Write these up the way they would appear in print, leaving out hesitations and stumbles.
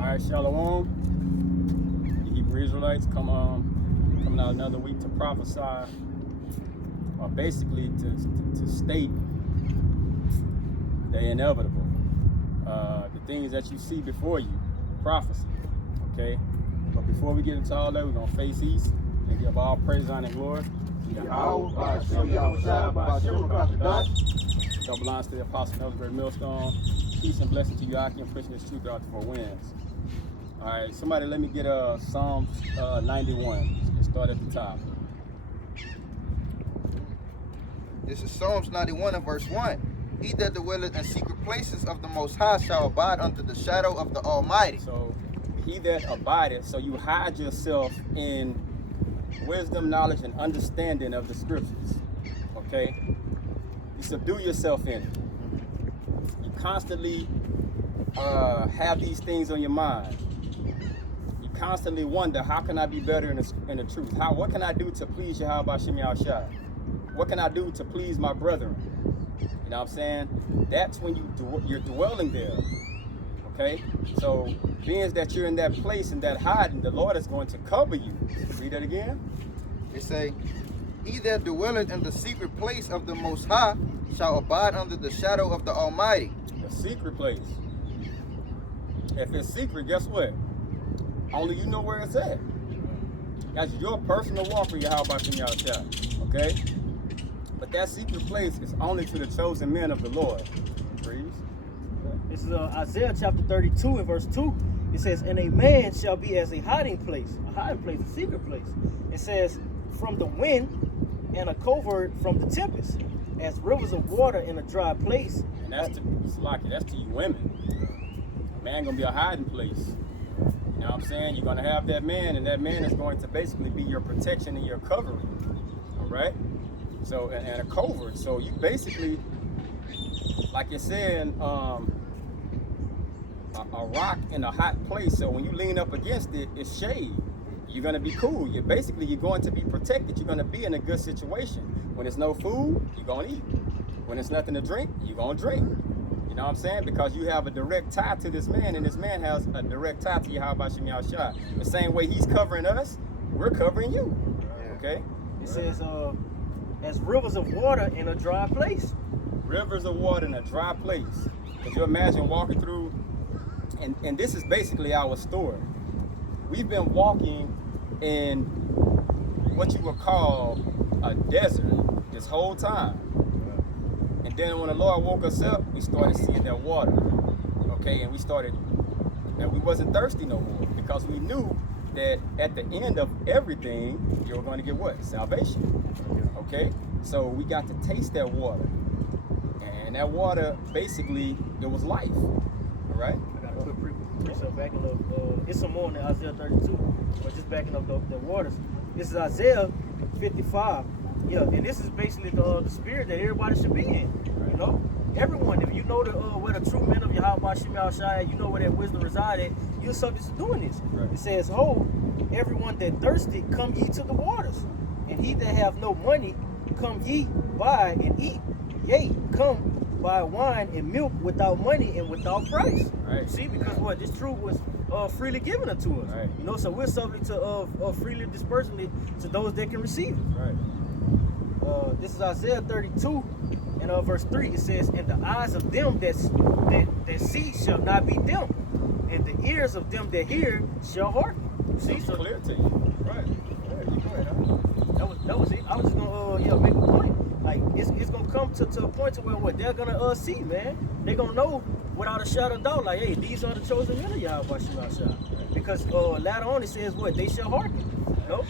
All right, Shalom. The Hebrew Israelites coming out another week to prophesy, or basically to state the inevitable, the things that you see before you, prophecy. Okay, but before we get into all that, we're gonna face east and give all praise, honor, and glory. Double lines to the Apostle Elder Millstone. Peace and blessing to you, Aki, and pushing this truth out the four winds. All right, somebody let me get Psalms 91. Let's start at the top. This is Psalms 91 and verse 1. He that dwelleth in secret places of the Most High shall abide under the shadow of the Almighty. So, he that abideth, so you hide yourself in wisdom, knowledge, and understanding of the scriptures. Okay? You subdue yourself in it. You constantly have these things on your mind. You constantly wonder, how can I be better in the truth? What can I do to please Yahweh Shem Yahushua? What can I do to please my brethren? You know what I'm saying? That's when you're dwelling there. Okay? So, being that you're in that place and that hiding, the Lord is going to cover you. Read that again. It say, he that dwelleth in the secret place of the Most High shall abide under the shadow of the Almighty. The secret place. If it's secret, guess what? Only you know where it's at. That's your personal walk with Yahweh Shem Yahushua. Okay? But that secret place is only to the chosen men of the Lord. Please. This is Isaiah chapter 32 and verse 2. It says, and a man shall be as a hiding place, a secret place. It says, from the wind and a covert from the tempest, as rivers of water in a dry place. And that's to you women. A man gonna be a hiding place. You know what I'm saying? You're gonna have that man, and that man is going to basically be your protection and your covering. All right? So, and a covert. So you basically, like you're saying, a rock in a hot place. So when you lean up against it, it's shade. You're gonna be cool. You're going to be protected. You're gonna be in a good situation. When there's no food, you're gonna eat. When there's nothing to drink, you're gonna drink. You know what I'm saying? Because you have a direct tie to this man, and this man has a direct tie to Yahweh Shem Yahushua. The same way he's covering us, we're covering you. Okay? It says, as rivers of water in a dry place. Rivers of water in a dry place. Could you imagine walking through, and this is basically our story. We've been walking in what you would call a desert this whole time. And then when the Lord woke us up, we started seeing that water. Okay, and we wasn't thirsty no more, because we knew that at the end of everything, you were going to get what? Salvation. Okay, so we got to taste that water. And that water, basically, it was life. All right? I got a quick precept backing up. It's some more than Isaiah 32, but just backing up the waters. This is Isaiah 55. Yeah, and this is basically the spirit that everybody should be in. You know, everyone. If you know where the true men of Yahweh Shem Yahushua, you know where that wisdom resides at, you're subject to doing this. Right. It says, "Ho, everyone that thirsty, come ye to the waters, and he that have no money, come ye buy and eat. Yea, come buy wine and milk without money and without price." Right. See, because what this truth was freely given unto us. Right. You know, so we're subject to freely dispersing it to those that can receive it. Right. This is Isaiah 32 and verse 3. It says, and the eyes of them that see shall not be dim, and the ears of them that hear shall hearken. See, so clear to you. Right. Yeah, you go ahead, huh? That was it. I was just gonna make a point. Like it's gonna come to a point to where what they're gonna see, man. They're gonna know without a shadow of doubt, like, hey, these are the chosen men of Yahweh Shem Yahushua. Because later on it says what? They shall hearken. Nope.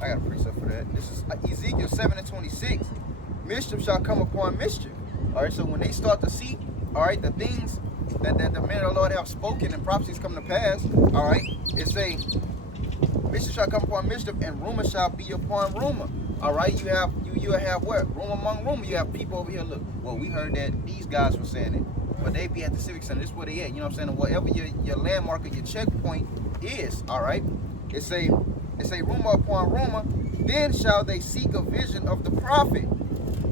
I got a precept for that. This is Ezekiel 7 and 26. Mischief shall come upon mischief. All right, so when they start to see, all right, the things that the men of the Lord have spoken and prophecies come to pass, all right, it say, mischief shall come upon mischief, and rumor shall be upon rumor. All right, you have what? Rumor among rumor. You have people over here, look, well, we heard that these guys were saying it, but they be at the Civic Center. This is where they at, you know what I'm saying? And whatever your landmark or your checkpoint is, all right, it say rumor upon rumor, then shall they seek a vision of the prophet.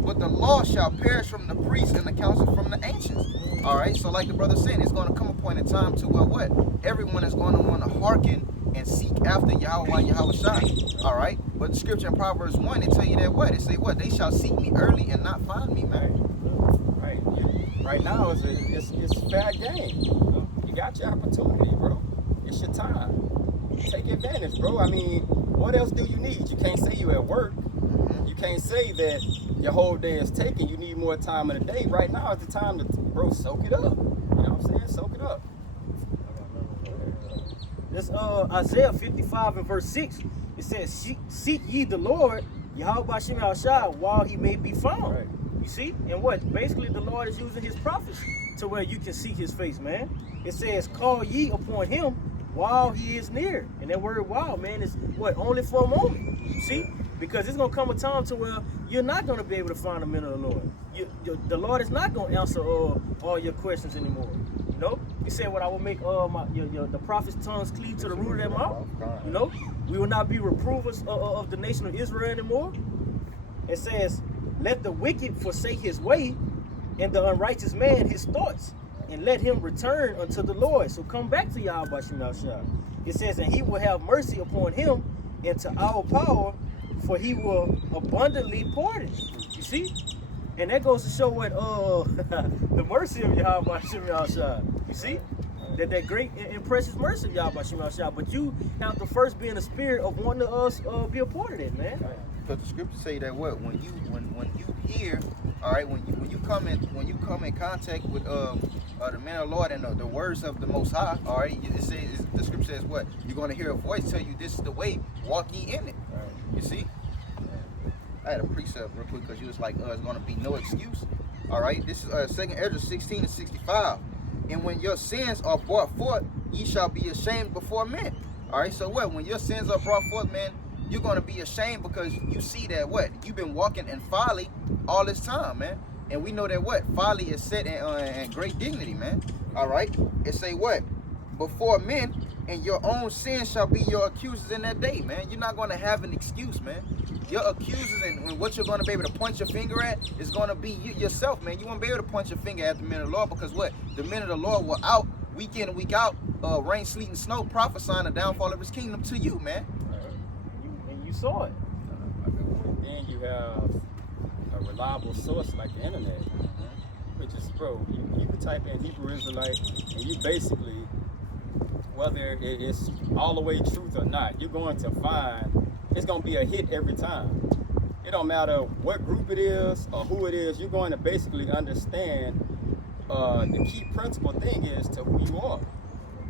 but the law shall perish from the priests and the counsel from the ancients. All right, so like the brother said, it's going to come a point in time to where what? Everyone is going to want to hearken and seek after Yahweh Shai. All right, but the scripture in Proverbs 1, it tell you that what? It say what? They shall seek me early and not find me, man. Right. Right now it's fair game. You got your opportunity, bro. It's your time. Take advantage, bro. I mean, what else do you need? You can't say you at work. You can't say that your whole day is taken. You need more time in the day. Right now is the time to, bro, soak it up. You know what I'm saying? Soak it up. This Isaiah 55 and verse 6. It says, "Seek ye the Lord, Yahweh Shem Shai, while he may be found." Right. You see? And what? Basically, the Lord is using his prophets to where you can seek his face, man. It says, "Call ye upon him while he is near." And that word "while," man, is what? Only for a moment. You see? Because it's going to come a time to where you're not going to be able to find the men of the Lord. The Lord is not going to answer all your questions anymore. You know? He said, "What I will make the prophets' tongues cleave to the root of their mouth." You know? We will not be reprovers of the nation of Israel anymore. It says, "Let the wicked forsake his way, and the unrighteous man his thoughts, and let him return unto the Lord." So come back to Yahweh Shem Shai. It says, "And he will have mercy upon him, and to our power, for he will abundantly pardon." You see? And that goes to show what the mercy of Yahweh Shem Shai. You see? That great and precious mercy of Yahweh Shem Shai. But you have to first be in the spirit of wanting to be a part of it, man. Because the scriptures say that what? When you hear, all right, when you come in contact with the man of the Lord and the words of the Most High, all right, it says, the scripture says what? You're going to hear a voice tell you this is the way, walk ye in it. You see? I had a precept real quick because you was like, it's going to be no excuse. All right, this is 2nd Ezra 16:65. "And when your sins are brought forth, ye shall be ashamed before men." All right, so what? When your sins are brought forth, man, you're going to be ashamed because you see that what? You've been walking in folly all this time, man. And we know that what? Folly is set in great dignity, man. All right, it say what? "Before men, and your own sins shall be your accusers in that day," man. You're not going to have an excuse, man. Your accusers and what you're going to be able to point your finger at is going to be you yourself, man. You won't be able to point your finger at the men of the Lord because what? The men of the Lord will out week in and week out, rain, sleet, and snow, prophesying the downfall of his kingdom to you, man. And you saw it. Then you have a reliable source like the internet, which is, bro, you can type in Hebrew Israelite and you basically, whether it's all the way truth or not, you're going to find it's going to be a hit every time. It don't matter what group it is or who it is, you're going to basically understand the key principal thing is to who you are.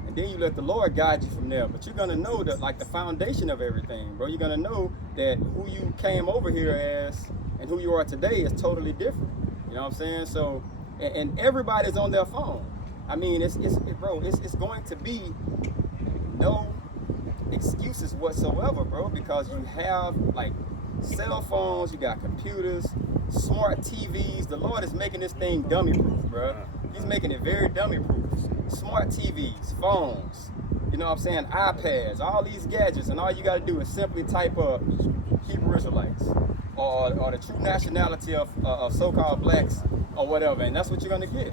And then you let the Lord guide you from there. But you're going to know that, like, the foundation of everything, bro. You're going to know that who you came over here as and who you are today is totally different. You know what I'm saying? So, and everybody's on their phone. I mean, it's going to be no excuses whatsoever, bro, because you have like cell phones, you got computers, smart TVs. The Lord is making this thing dummy proof, bro. He's making it very dummy proof. Smart TVs, phones, you know what I'm saying, iPads, all these gadgets, and all you got to do is simply type up Hebrew Israelites or the true nationality of so-called blacks or whatever, and that's what you're gonna get.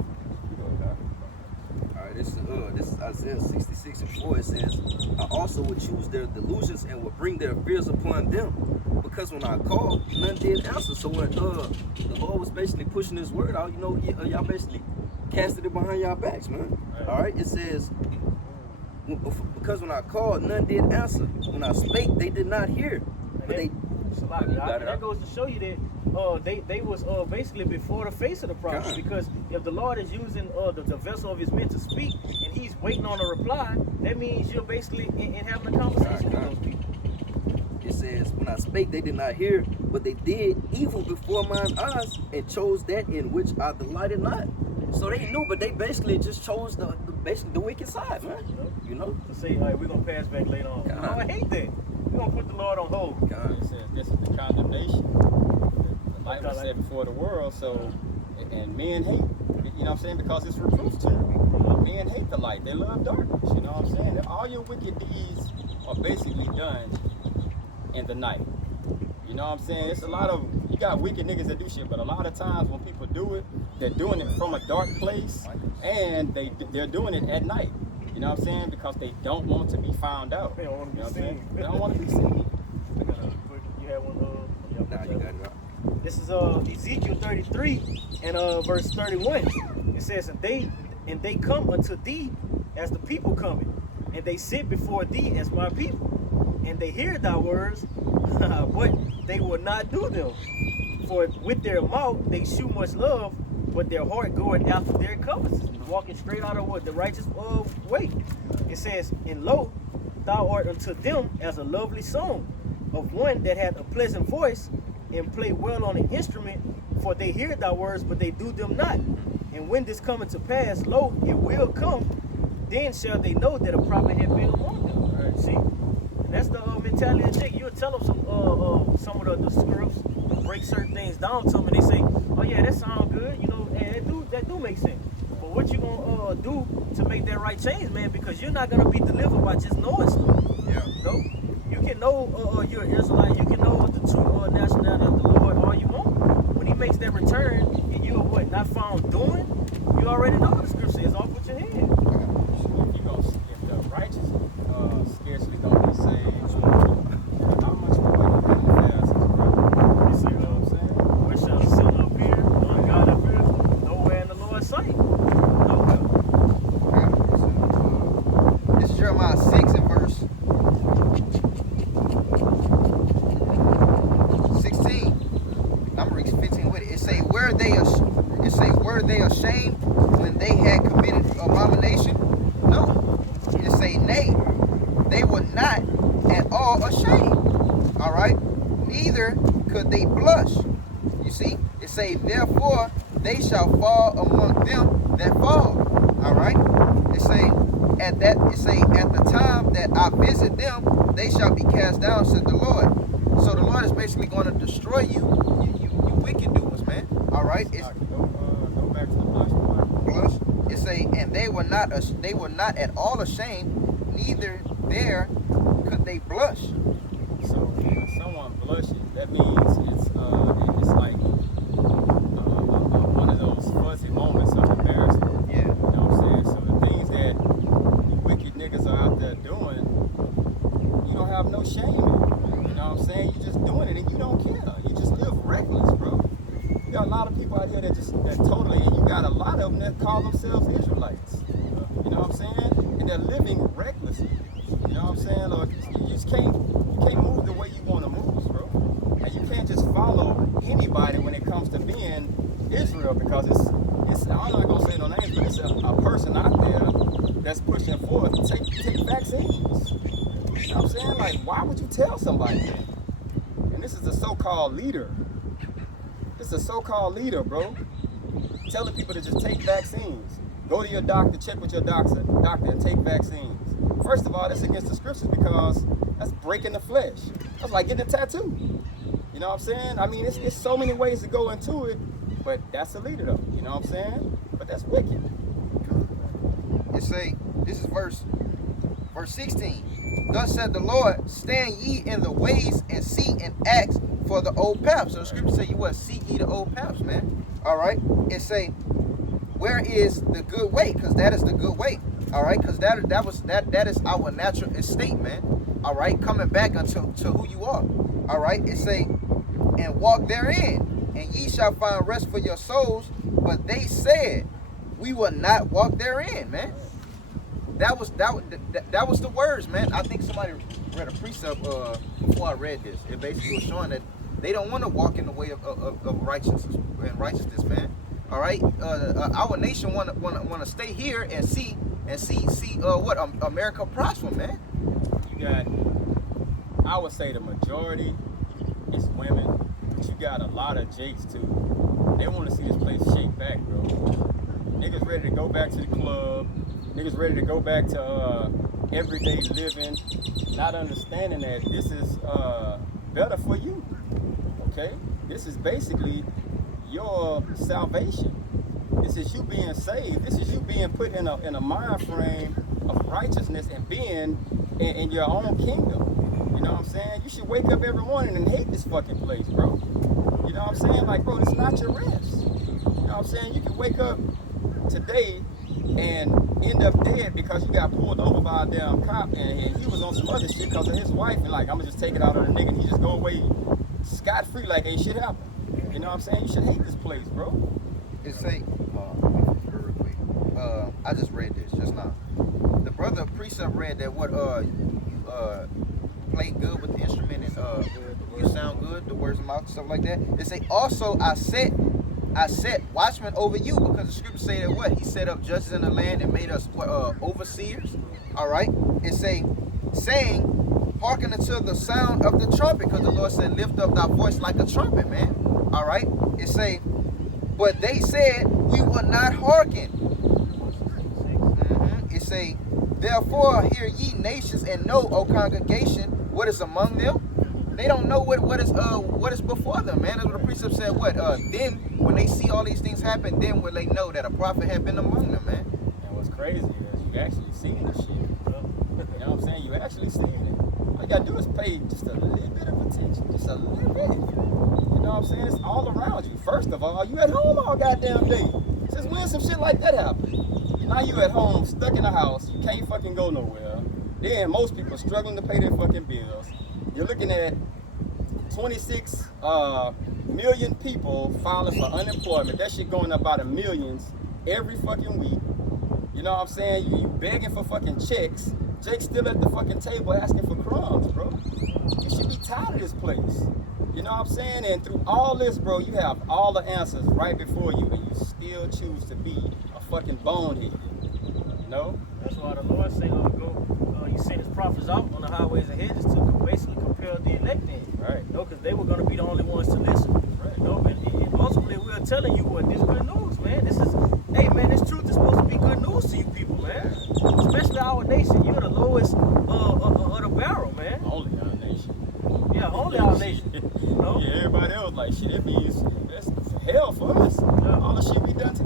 This is Isaiah 66:4. It says, "I also would choose their delusions and would bring their fears upon them, because when I called, none did answer." So when the Lord was basically pushing His word out, you know, y'all basically casted it behind y'all backs, man. All right. It says, "Because when I called, none did answer. When I spake, they did not hear." But that goes to show you that they was basically before the face of the prophet. Because if the Lord is using the vessel of his men to speak and he's waiting on a reply, that means you're basically in having a conversation with those people. It says, "When I spake, they did not hear, but they did evil before mine eyes, and chose that in which I delighted not." So they knew, but they basically just chose the wicked side, man. You know? To say, all right, we're going to pass back later on. No, I hate that. We're going to put the Lord on hold. It says this is the condemnation. The light was set before the world, so, and men hate, you know what I'm saying, because it's reproof to them. Men hate the light. They love darkness, you know what I'm saying? All your wicked deeds are basically done in the night. You know what I'm saying? It's a lot of, you got wicked niggas that do shit, but a lot of times when people do it, they're doing it from a dark place, and they're doing it at night. You know what I'm saying? Because they don't want to be found out. They don't want to You know be what I'm saying? seen. They don't want to be seen. I got a quick. You had one. Nah, you got it right. This is Ezekiel 33 and verse 31. It says, and they come unto thee as the people coming, and they sit before thee as my people, and they hear thy words, but they will not do them. For with their mouth they shew much love, but their heart goeth after their covetousness, walking straight out of what the righteous way. It says, and lo, thou art unto them as a lovely song of one that hath a pleasant voice, and play well on an instrument, for they hear thy words, but they do them not. And when this cometh to pass, lo, it will come, then shall they know that a prophet hath been among them. All right, see? And that's the mentality of the thing. You'll tell them some of the scripts, break certain things down to them, and they say, oh yeah, that sounds good, you know, and that do make sense. But what you gonna do to make that right change, man? Because you're not gonna be delivered by just knowing stuff. Yeah. No, you can know you're an Israelite, you can know the true nationality of the Lord all you want. When he makes that return and you are what, not found doing, you already know the scripture is off with your hand. If the righteous scarcely gonna be saved, how much more you gonna fast, bro? You see You know what I'm saying? where shall sin appear, nor God appear, nowhere in the Lord's sight. Nowhere. This is Jeremiah 6 and verse 16. I'm reading 15 with it. It say, were they ashamed when they had committed abomination? No. It say, nay, they were not at all ashamed. All right. Neither could they blush. You see, it say, therefore they shall fall among them that fall. All right. It say, at the time that I visit them, they shall be cast down, said the Lord. So the Lord is basically going to destroy you wicked doers, man. All right. It's Go back to the blush part. blush. It say, and they were not at all ashamed, neither there could they blush. So when someone blushes, that means it's like one of those fuzzy moments of embarrassment. Yeah. You know what I'm saying? So the things that you wicked niggas are out there doing, you don't have no shame in. You know what I'm saying? You're just doing it and you don't care. You just live reckless, bro. You got a lot of people out here that totally, and you got a lot of them that call themselves Israelites. You know what I'm saying? And they're living recklessly. You know what I'm saying? Or you just can't move the way you want to move, bro. And you can't just follow anybody when it comes to being Israel, because it's I'm not gonna say no names, but it's a person out there that's pushing forth take vaccines. You know what I'm saying? Like, why would you tell somebody that? And this is a so-called leader. This is a so-called leader, bro. Telling people to just take vaccines. Go to your doctor, check with your doctor, and take vaccines. First of all, that's against the scriptures, because that's breaking the flesh. That's like getting a tattoo. You know what I'm saying? I mean, it's so many ways to go into it, but that's a leader, though. You know what I'm saying? But that's wicked. It say, this is verse 16. Thus said the Lord, stand ye in the ways and see and ask for the old paths. So the scripture say, you what? Seek ye the old paths, man. All right. It say, where is the good way? Because that is the good way. All right. Because that is our natural estate, man. All right. Coming back unto who you are. All right. It say, and walk therein, and ye shall find rest for your souls. But they said, we will not walk therein, man. That was the words, man. I think somebody read a precept before I read this. It basically was showing that they don't want to walk in the way of righteousness, man. All right, our nation want to stay here and see what America prosper, man. You got, I would say the majority is women, but you got a lot of jakes too. They want to see this place shake back, bro. Niggas ready to go back to the club. Niggas ready to go back to everyday living, not understanding that this is better for you. Okay, this is basically your salvation. This is you being saved. This is you being put in a mind frame of righteousness and being in your own kingdom. You know what I'm saying? You should wake up every morning and hate this fucking place, bro. You know what I'm saying? Like, bro, this is not your rest. You know what I'm saying? You can wake up today and end up dead because you got pulled over by a damn cop and he was on some other shit because of his wife and like, I'm gonna just take it out on the nigga and he just go away scot-free like ain't shit happened. You know what I'm saying? You should hate this place, bro. It say, real quick. I just read this just now. The brother precept read that what play good with the instrument and you sound good, the words of mouth and stuff like that. It say also I set watchmen over you because the scripture say that what he set up judges in the land and made us overseers. All right. It say saying hearken unto the sound of the trumpet because the Lord said lift up thy voice like a trumpet, man. All right. It say but they said we will not hearken. It say therefore hear ye nations and know, O congregation, what is among them. They don't know what is before them, man. That's what the precept said. What? Then when they see all these things happen, then will they know that a prophet had been among them, man. And what's crazy is you actually seen the shit. You know what I'm saying? You actually seen it. All you gotta do is pay just a little bit of attention, just a little bit. You know what I'm saying? It's all around you. First of all, you at home all goddamn day. Since when some shit like that happened? Now you at home, stuck in the house, you can't fucking go nowhere. Then most people struggling to pay their fucking bills. You're looking at 26 million people filing for unemployment. That shit going up by the millions every fucking week. You know what I'm saying? You begging for fucking checks. Jake's still at the fucking table asking for crumbs, bro. You should be tired of this place. You know what I'm saying? And through all this, bro, you have all the answers right before you, and you still choose to be a fucking bonehead. No? That's why the Lord say, you send his prophets out on the highways and hedges to basically compel the elect in. Right. You know, because they were going to be the only ones to listen. Right. You know, and ultimately we're telling you what this good news, man. This is, hey, man, this truth is supposed to be good news to you people, man. Especially our nation. You're the lowest of the barrel, man. Only our nation. Yeah, only our nation. You know? Yeah, everybody else like shit. It means that's hell for us. Yeah. All the shit we done to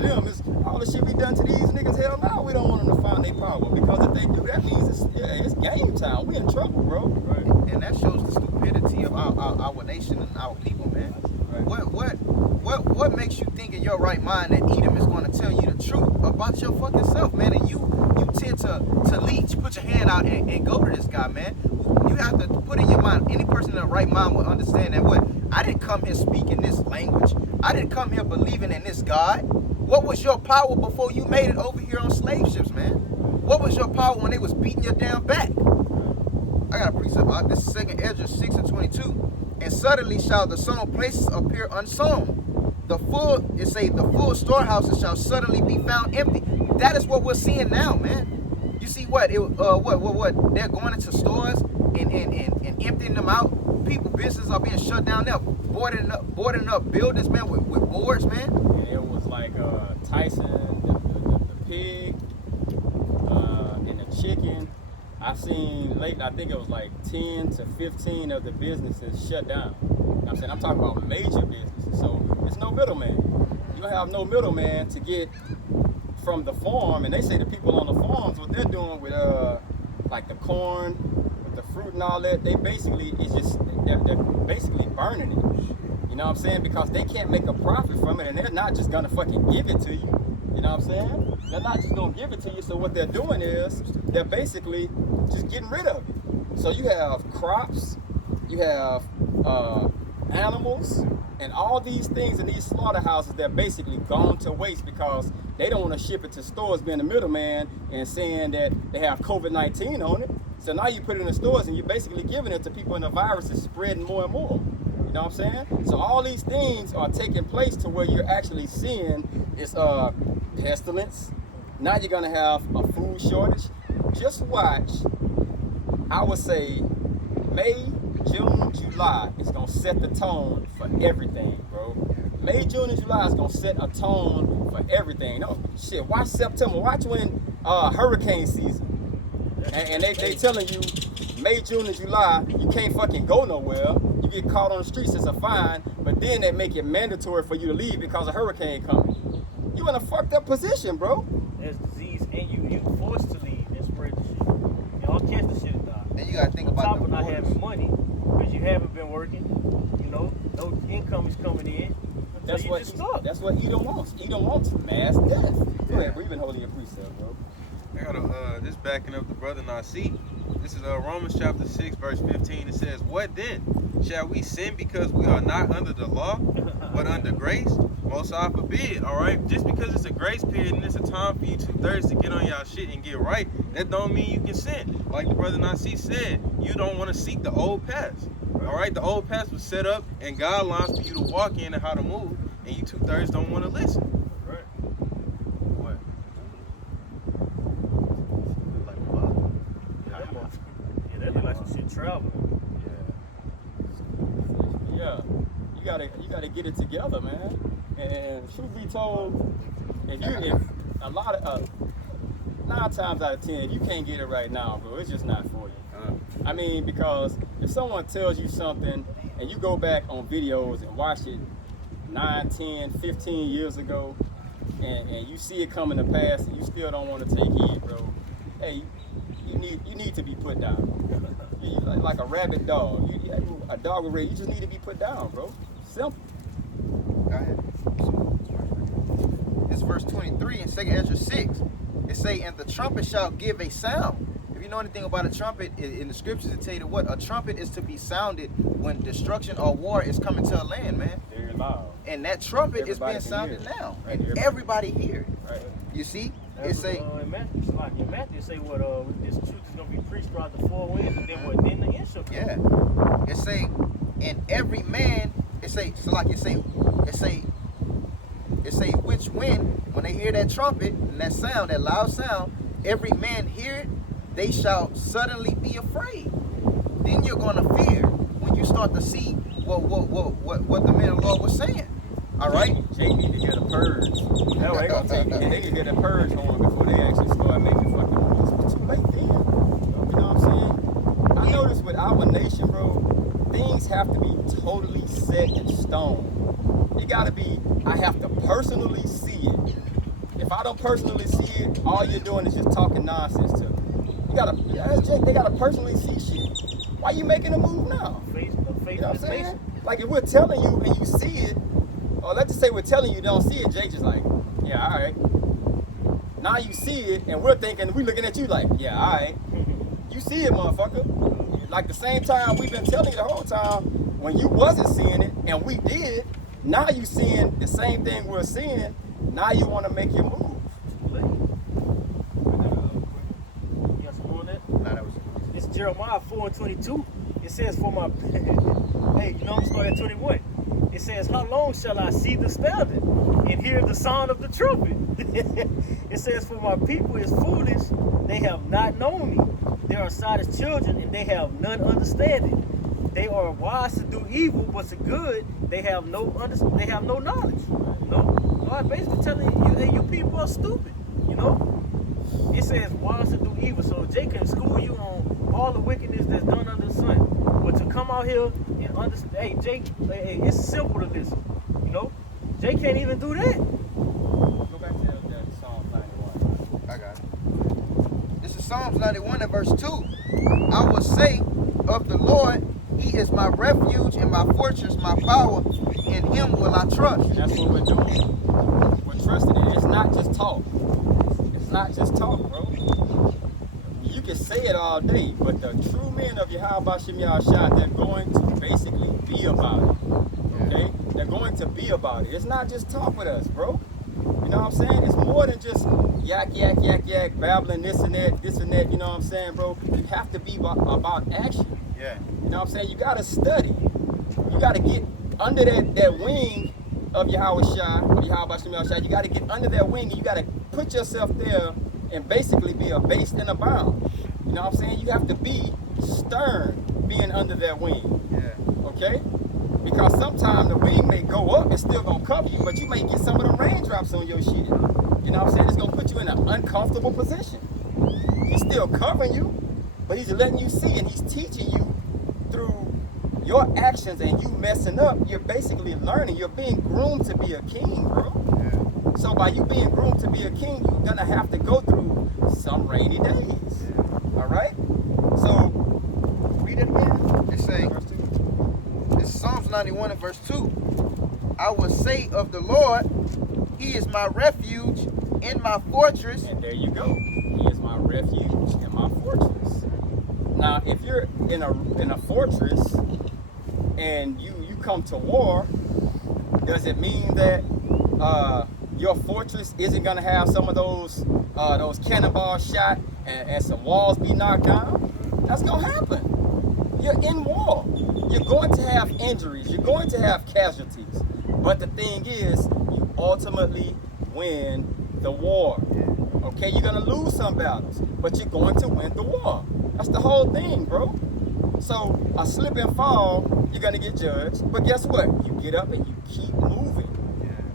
them is all the shit we done to these niggas. Hell no, we don't want them to find their power because if they do, that means it's game time. We in trouble, bro. Right. And that shows the stupidity of our nation and our people, man. Right. What makes you think in your right mind that Edom is going to tell you the truth about your fucking self, man? And you tend to leech, put your hand out and go to this guy, man. You have to put in your mind, any person in the right mind will understand that what? I didn't come here speaking this language. I didn't come here believing in this God. What was your power before you made it over here on slave ships, man? What was your power when they was beating your damn back? I got a precept. This is 2 Ezra 6:22. And suddenly shall the sown places appear unsown. The full storehouses shall suddenly be found empty. That is what we're seeing now, man. You see what? They're going into stores and emptying them out. People, businesses are being shut down. They're boarding up buildings, man, with boards, man. And it was like Tyson, the pig, and the chicken. I've seen lately, I think it was like 10 to 15 of the businesses shut down. You know what I'm saying? I'm talking about major businesses. So it's no middleman. You don't have no middleman to get from the farm. And they say the people on the farms, what they're doing with like the corn, with the fruit and all that, they're basically burning it. You know what I'm saying? Because they can't make a profit from it and they're not just gonna fucking give it to you. You know what I'm saying? They're not just gonna give it to you. So what they're doing is they're basically just getting rid of it. So you have crops, you have animals, and all these things in these slaughterhouses that basically gone to waste because they don't want to ship it to stores being the middleman and saying that they have COVID-19 on it. So now you put it in the stores and you're basically giving it to people and the virus is spreading more and more. You know what I'm saying? So all these things are taking place to where you're actually seeing is pestilence. Now you're gonna have a food shortage. Just watch, I would say May, June, July is gonna set the tone for everything, bro. May, June, and July is gonna set a tone for everything. No shit, watch September, watch when hurricane season. And they telling you May, June, and July, you can't fucking go nowhere. You get caught on the streets, it's a fine, but then they make it mandatory for you to leave because a hurricane coming. You in a fucked up position, bro. There's disease and you forced to leave and spread the shit. Y'all catch the shit, dog. And you gotta think On about top the of not borders. having money, because you haven't been working, you know, no income is coming in. That's So you what just stuck. that's what Edom wants. Edom wants mass death. Go ahead, we've been holding your precept, bro. I got this backing up the brother Nasi. This is Romans chapter 6, verse 15. It says, "What then? Shall we sin because we are not under the law, but under grace? Most High forbid." All right, just because it's a grace period and it's a time for you 2/3 to get on y'all shit and get right, that don't mean you can sin. Like the brother Nasi said, you don't want to seek the old paths. All right, the old paths was set up and guidelines for you to walk in and how to move, and you 2/3 don't want to listen. Right. What? Yeah, that look like some shit travel. Yeah, you gotta get it together, man. And truth be told, if a lot of 9 times out of 10, if you can't get it right now, bro, it's just not for you. I mean, because if someone tells you something and you go back on videos and watch it 9, 10, 15 years ago, and you see it coming to pass and you still don't want to take heed, bro, hey, you need to be put down. You like a rabid dog. A dog with you just need to be put down, bro. Simple. Go ahead. It's verse 23 in 2nd Ezra 6. It say, "And the trumpet shall give a sound." If you know anything about a trumpet, in the scriptures it tell you what a trumpet is to be sounded when destruction or war is coming to a land, man. Very loud. And that trumpet Everybody is being can sounded hear it. now, Right, and everybody hear it. Right. You see, That it was, say, in Matthew, it's like in Matthew, say what this truth is gonna be preached throughout the 4 winds, and then what? Then the end shall come. yeah. It say, and every man. It say, so like it say, which when they hear that trumpet and that sound, that loud sound, every man hear it, they shall suddenly be afraid. Then you're gonna fear when you start to see what the man of the Lord was saying. All right. Jake need to get a purge. That way they gonna take it. They can get a purge on before they actually start making fucking moves. It's too late then. You know what I'm saying? I notice with our nation, bro, things have to be totally set in stone. It gotta be, I have to personally see it. If I don't personally see it, all you're doing is just talking nonsense to me. They gotta personally see shit. Why you making a move now? Faith, You know what I'm faith saying? Like if we're telling you and you see it, or let's just say we're telling you don't see it, Jake just like, yeah, all right. Now you see it, and we're looking at you like, yeah, all right. You see it, motherfucker. Like the same time we've been telling you the whole time, when you wasn't seeing it, and we did, now you seeing the same thing we're seeing, now you want to make your move. You got some more on that? Nah, that was It's Jeremiah 4:22. It says, "For my," hey, you know I'm starting at 21. It says, "How long shall I see the standard and hear the sound of the trumpet?" It says, "For my people is foolish; they have not known me. They are silent as children, and they have none understanding. They are wise to do evil, but to good they have no they have no knowledge." You know, God basically telling you, hey, you people are stupid. You know, it says wise to do evil, so Jay can school you on all the wickedness that's done under the sun. But to come out here and understand, hey, Jay, hey, it's simple to listen. You know, Jay can't even do that. Go back to that Psalm 91. I got it. This is Psalms 91 and verse 2. "I will say of the Lord, He is my refuge and my fortress, my power. In Him will I trust." That's what we're doing. We're trusting it. It's not just talk. It's not just talk, bro. You can say it all day, but the true men of Yahweh Shem Yahshua, they're going to basically be about it. Okay? They're going to be about it. It's not just talk with us, bro. You know what I'm saying? It's more than just yak, babbling this and that, you know what I'm saying, bro? You have to be about action. Yeah. You know what I'm saying? You gotta study. You gotta get under that wing of Yahweh Shai, or Yahweh Shem Shai. You gotta get under that wing and you gotta put yourself there and basically be a base and a bound. You know what I'm saying? You have to be stern being under that wing. Yeah. Okay? Because sometimes the wing may go up, it's still gonna cover you, but you may get some of the raindrops on your shit. You know what I'm saying? It's gonna put you in an uncomfortable position. He's still covering you, but he's letting you see and he's teaching you through your actions and you messing up, you're basically learning. You're being groomed to be a king, bro. Yeah. So by you being groomed to be a king, you're gonna have to go through some rainy days. All right? So 91 and verse 2. I will say of the Lord, he is my refuge and my fortress. And there you go. He is my refuge and my fortress. Now, if you're in a fortress and you come to war, does it mean that your fortress isn't gonna have some of those cannonball shot and some walls be knocked down? That's gonna happen. You're in war. You're going to have injuries. You're going to have casualties. But the thing is, you ultimately win the war. Okay, you're gonna lose some battles, but you're going to win the war. That's the whole thing, bro. So a slip and fall, you're gonna get judged. But guess what? You get up and you keep moving.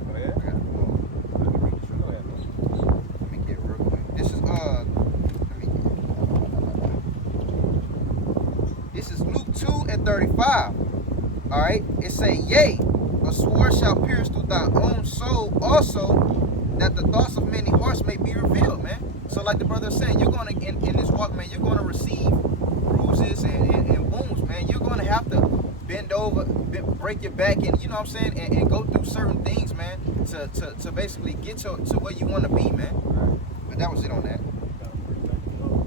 Go ahead. Go ahead. Let me get real quick. This is Luke 2 and 35. All right. It say, yea, a sword shall pierce through thy own soul also, that the thoughts of many hearts may be revealed, man. So like the brother was saying, you're gonna in this walk, man, you're gonna receive bruises and wounds, man. You're gonna have to bend over, break your back, and you know what I'm saying, and go through certain things, man, to basically get to where you want to be, man. But that was it on that.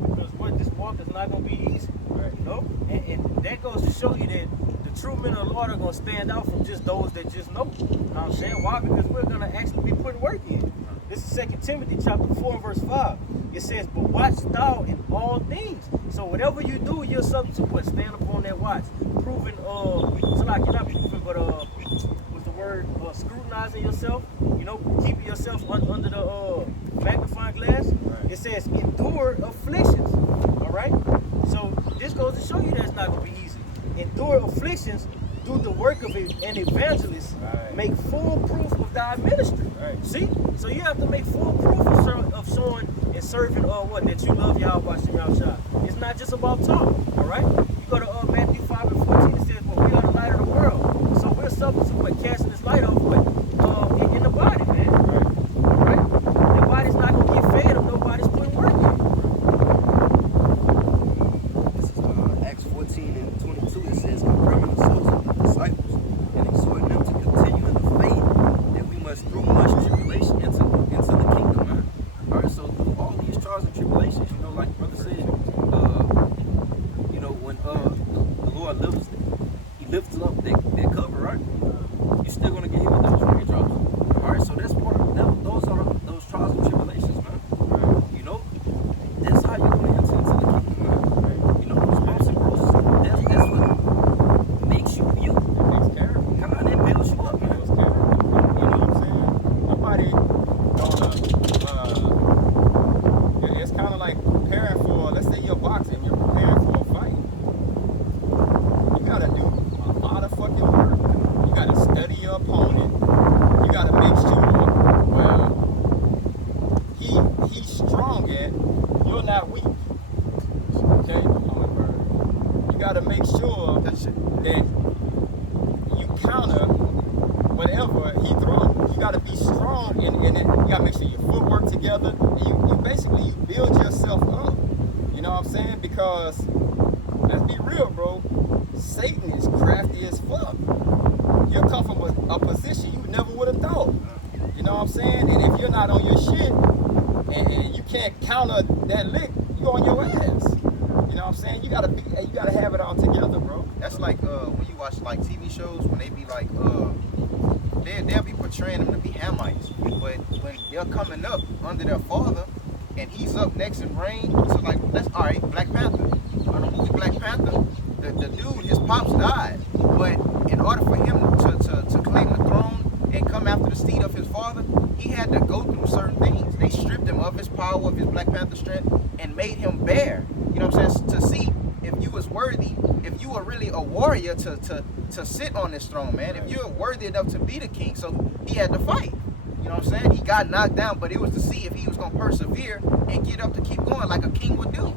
Because what this walk is not gonna be easy, you know, and that goes to show you that the true men of the Lord are gonna stand out from just those that just know. You know what I'm saying? Why? Because we're gonna actually be putting work in. This is 2 Timothy chapter 4 and verse 5. It says, but watch thou in all things. So whatever you do, you're subject to what? Stand upon that watch. Proving, so like you're not proving, but what's the word? Scrutinizing yourself. You know, keeping yourself under the magnifying glass. Right. It says, endure afflictions. All right. So this goes to show you that it's not going to be easy. Endure afflictions. Do the work of an evangelist. Right. Make full proof of thy ministry. Right. See? So you have to make full proof of showing and serving that you love Yahweh Shem Yahushua. It's not just about talk. All right? You go to Matthew 5 and 14, it says, well, we are the light of the world. So we're subject to what? Casting this light off what? In the body, man. Right. All right? The body's not going to get fed if nobody's putting work in. This is Acts 14 and 22. It says, confirming the souls of the disciples and exhorting them to continue in the faith, that we must through much tribulation into the kingdom, man. All right, so through all these trials and tribulations, you know, like brother said, you know, when the Lord lifts up that cover, right? You're still gonna get hit with those raindrops. All right, so that's part of that. Those are those trials and tribulations, man. You know, that's how you're gonna enter into the kingdom, man. You know, those bumps and bruises, that's what makes you you. Takes care of you. God, that builds you up, man. Takes care of you. You know what I'm saying? Nobody gonna it's kind of like preparing for, let's say you're boxing, you're preparing for a fight. You gotta do a lot of fucking work. You gotta study your opponent. You gotta make sure, well, he's strong at, you're not weak. Okay? You gotta make sure that you counter whatever he throws. You gotta be strong in it. You gotta make sure your footwork together. And you basically build yourself up. You know what I'm saying? Because let's be real, bro. Satan is crafty as fuck. You'll come from a position you never would have thought. You know what I'm saying? And if you're not on your shit and you can't counter that lick, you on your ass. You know what I'm saying? You gotta have it all together, bro. That's like when you watch like TV shows, when they be like they'll be portraying them to be Hamites, but when they're coming up under their father and he's up next in range, so like that's all right. Black Panther, on the movie Black Panther, the dude, his pops died, but in order for him to claim the throne and come after the seed of his father, he had to go through certain things. They stripped him of his power, of his Black Panther strength, and made him bare. You know what I'm saying? To see if you was worthy, if you were really a warrior to sit on this throne, man. If you're worthy enough to be the king, so he had to fight. You know what I'm saying? He got knocked down, but it was to see if he was gonna persevere and get up to keep going like a king would do.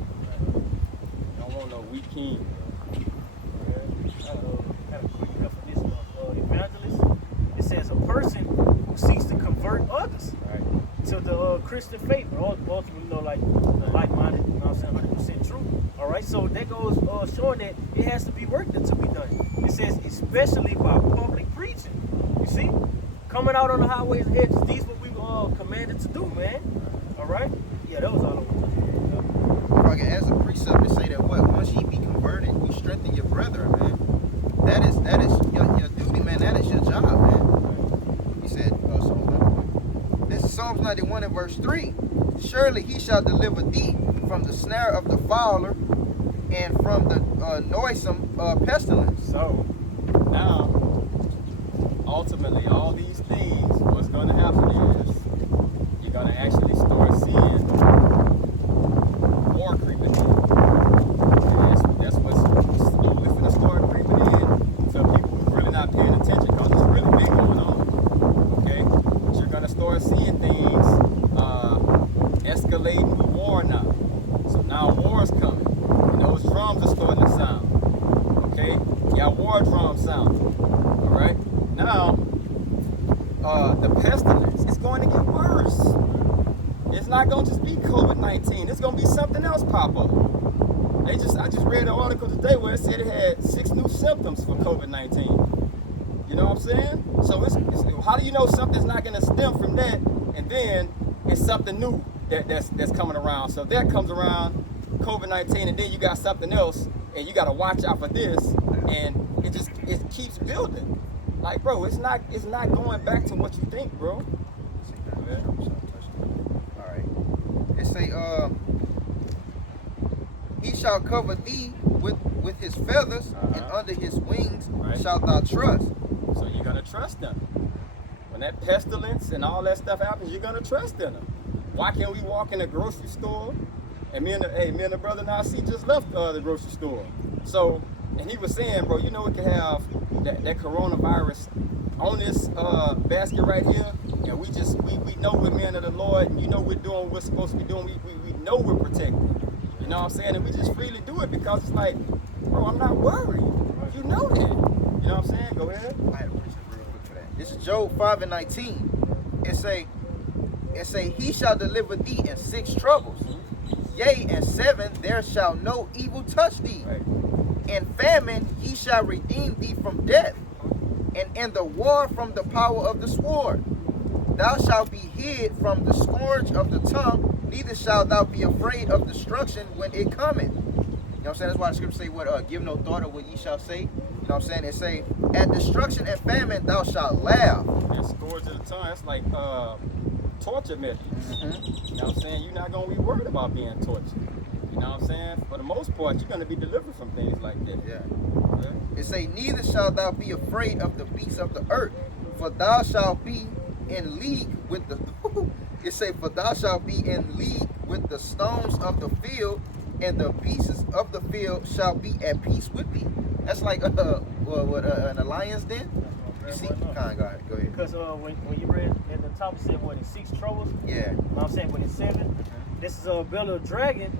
I don't want no weak king. Kind of quick definition of evangelist. It says a person who seeks to convert others to the Christian faith, or ultimately, you know, like like-minded, you know what I'm saying, 100% true. All right. right? So that goes showing that it has to be work that to be done. It says, especially by public preaching. You see? Coming out on the highways and hedges. These what we were commanded to do, man. All right? Yeah, that was all I wanted. If I can add a precept and say that what? Once ye be converted, you strengthen your brethren, man. That is your duty, man. That is your job, man. He said, Psalms 91. This is Psalms 91 and verse 3. Surely he shall deliver thee from the snare of the fowler and from the noisome pestilence. So now, ultimately, all these things, what's going to happen is you're going to actually start seeing war creeping in. And that's what's slowly going to start creeping in to people who's really not paying attention, because it's really big going on. Okay? But you're going to start seeing things escalating with war now. So now war's coming. And those drums are starting to sound. Okay? You got war drums sounding. Alright? Now, the pestilence is going to get worse. It's not going to just be COVID-19. It's going to be something else pop up. I just read an article today where it said it had 6 new symptoms for COVID-19. You know what I'm saying? So it's how do you know something's not going to stem from that, and then it's something new that's coming around? So that comes around, COVID-19, and then you got something else, and you got to watch out for this, and it keeps building. Like, bro, it's not going back to what you think, bro. Alright. It say, he shall cover thee with his feathers, and under his wings shalt thou trust. So you're gonna trust them. When that pestilence and all that stuff happens, you're gonna trust in them. Why can't we walk in a grocery store? And me and the brother Nasi just left the grocery store. So, and he was saying, bro, you know we can have that coronavirus on this basket right here, and we know we're men of the Lord, and you know we're doing what we're supposed to be doing. We know we're protected. You know what I'm saying? And we just freely do it because it's like, bro, I'm not worried. You know that. You know what I'm saying? Go ahead. I had a precept real quick for that. This is Job 5 and 19. It say, he shall deliver thee in 6 troubles. Yea, and 7 there shall no evil touch thee. Right. In famine he shall redeem thee from death, and in the war from the power of the sword. Thou shalt be hid from the scourge of the tongue, neither shalt thou be afraid of destruction when it cometh. You know what I'm saying? That's why the scripture say, what, give no thought of what ye shall say. You know what I'm saying? It say, at destruction and famine thou shalt laugh. That scourge of the tongue, that's like torture methods. You know what I'm saying? You're not going to be worried about being tortured. You know what I'm saying? For the most part, you're going to be delivered from things like that. Yeah. Okay? It say, neither shalt thou be afraid of the beasts of the earth, for thou shalt be in league with the it say, for thou shalt be in league with the stones of the field, and the beasts of the field shall be at peace with thee. That's like an alliance then? You see? Go ahead. Because when you read at the top, it said, what, in 6 troubles? Yeah. You know what I'm saying? But in 7, this is Belly of the Dragon,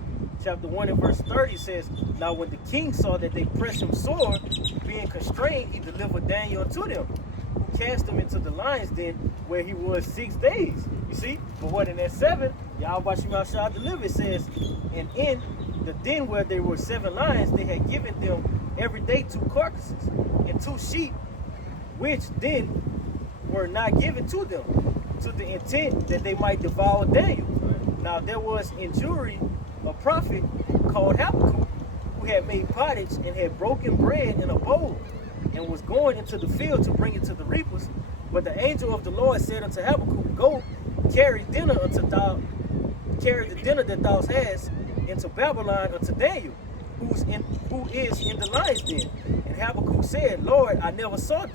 chapter 1 and verse 30 says, now when the king saw that they pressed him sore, being constrained, he delivered Daniel unto them, who cast him into the lion's den, where he was 6 days. You see? But what in that 7, Yahweh shall deliver, it says, and in the den where there were 7 lions, they had given them every day 2 carcasses and 2 sheep, which then were not given to them, to the intent that they might devour Daniel. Now there was in Jewry a prophet called Habakkuk, who had made pottage and had broken bread in a bowl, and was going into the field to bring it to the reapers. But the angel of the Lord said unto Habakkuk, go carry the dinner that thou hast into Babylon unto Daniel, who is in the lion's den. And Habakkuk said, Lord, I never saw